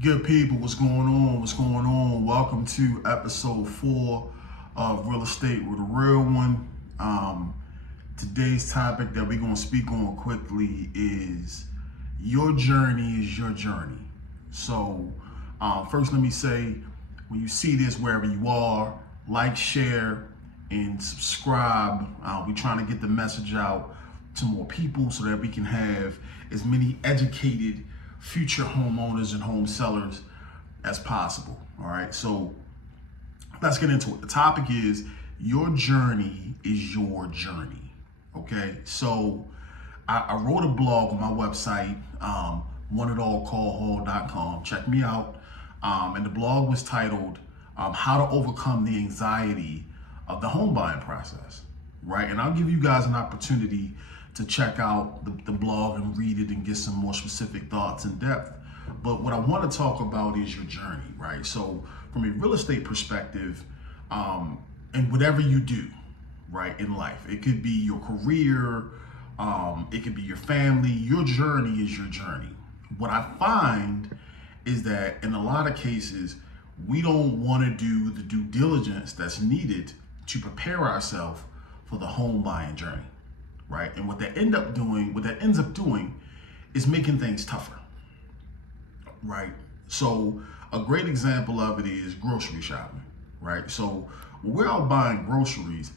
Good people, what's going on? What's going on? Welcome to episode 4 of Real Estate with a Real One. Today's topic that we're going to speak on quickly is your journey is your journey. So, first let me say, when you see this wherever you are, like, share, and subscribe. We're trying to get the message out to more people so that we can have as many educated future homeowners and home sellers as possible. All right, so let's get into it. The topic is your journey is your journey. Okay, so I wrote a blog on my website, oneitallcallhall.com. Check me out. And the blog was titled How to Overcome the Anxiety of the Home Buying Process. Right, and I'll give you guys an opportunity to check out the blog and read it and get some more specific thoughts in depth. But what I want to talk about is your journey, right? So from a real estate perspective, and whatever you do, right, in life, it could be your career, it could be your family, your journey is your journey. What I find is that in a lot of cases, we don't want to do the due diligence that's needed to prepare ourselves for the home buying journey. Right, and what that ends up doing is making things tougher. Right, so a great example of it is grocery shopping. Right, so when we're out buying groceries,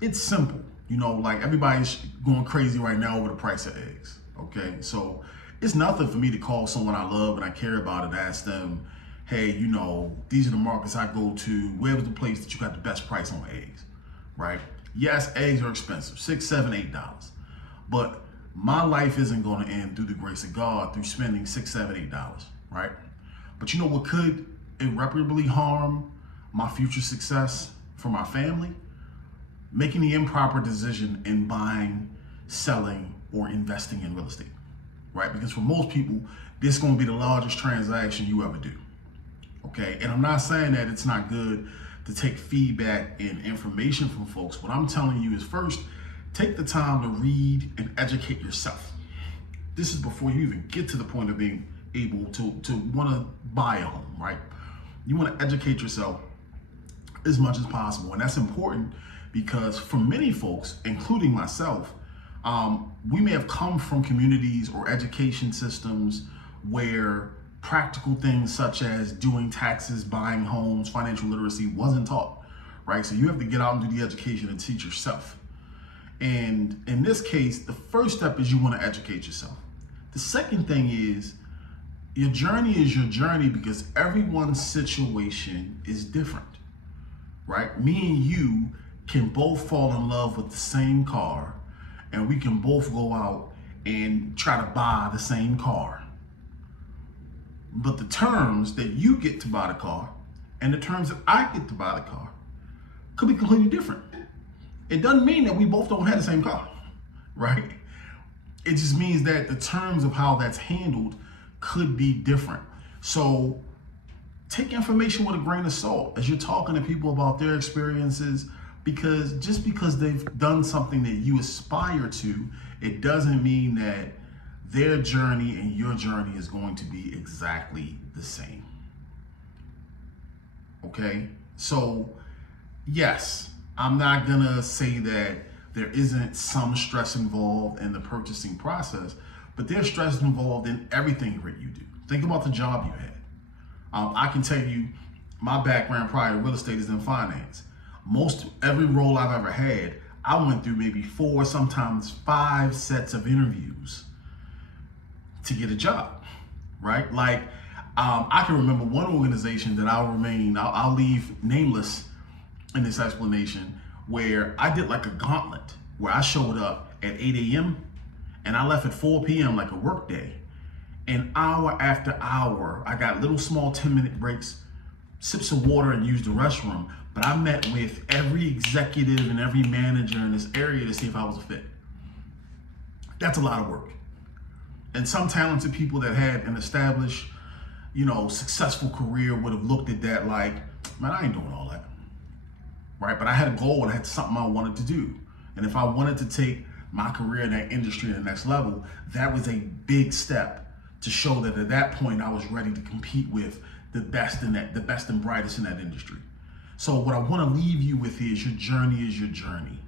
it's simple. You know, like everybody's going crazy right now over the price of eggs. Okay, so it's nothing for me to call someone I love and I care about and ask them, hey, you know, these are the markets I go to. Where was the place that you got the best price on eggs? Right. Yes, eggs are expensive, $6, $7, $8. But my life isn't going to end through the grace of God through spending $6, $7, $8, right? But you know what could irreparably harm my future success for my family? Making the improper decision in buying, selling, or investing in real estate, right? Because for most people, this is going to be the largest transaction you ever do, okay? And I'm not saying that it's not good to take feedback and information from folks. What I'm telling you is first, take the time to read and educate yourself. This is before you even get to the point of being able to want to buy a home, right? You want to educate yourself as much as possible. And that's important because for many folks, including myself, we may have come from communities or education systems where practical things such as doing taxes, buying homes, financial literacy wasn't taught, right? So you have to get out and do the education and teach yourself. And in this case, the first step is you want to educate yourself. The second thing is your journey is your journey because everyone's situation is different, right? Me and you can both fall in love with the same car and we can both go out and try to buy the same car. But the terms that you get to buy the car and the terms that I get to buy the car could be completely different. It doesn't mean that we both don't have the same car, right? It just means that the terms of how that's handled could be different. So take information with a grain of salt as you're talking to people about their experiences, because just because they've done something that you aspire to, it doesn't mean that their journey and your journey is going to be exactly the same. Okay? So, yes, I'm not gonna say that there isn't some stress involved in the purchasing process, but there's stress involved in everything that you do. Think about the job you had. I can tell you my background prior to real estate is in finance. Every role I've ever had, I went through maybe 4, sometimes 5 sets of interviews to get a job, right? Like, I can remember one organization that I'll leave nameless in this explanation, where I did like a gauntlet where I showed up at 8 a.m. and I left at 4 p.m. like a work day. And hour after hour, I got little small 10-minute breaks, sips of water and used the restroom. But I met with every executive and every manager in this area to see if I was a fit. That's a lot of work. And some talented people that had an established, successful career would have looked at that like, man, I ain't doing all that, right? But I had a goal and I had something I wanted to do. And if I wanted to take my career in that industry to the next level, that was a big step to show that at that point I was ready to compete with the best and brightest in that industry. So what I want to leave you with is your journey is your journey.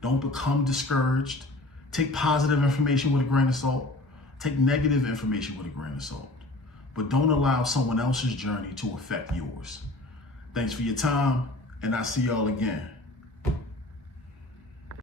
Don't become discouraged. Take positive information with a grain of salt. Take negative information with a grain of salt. But don't allow someone else's journey to affect yours. Thanks for your time, and I'll see y'all again.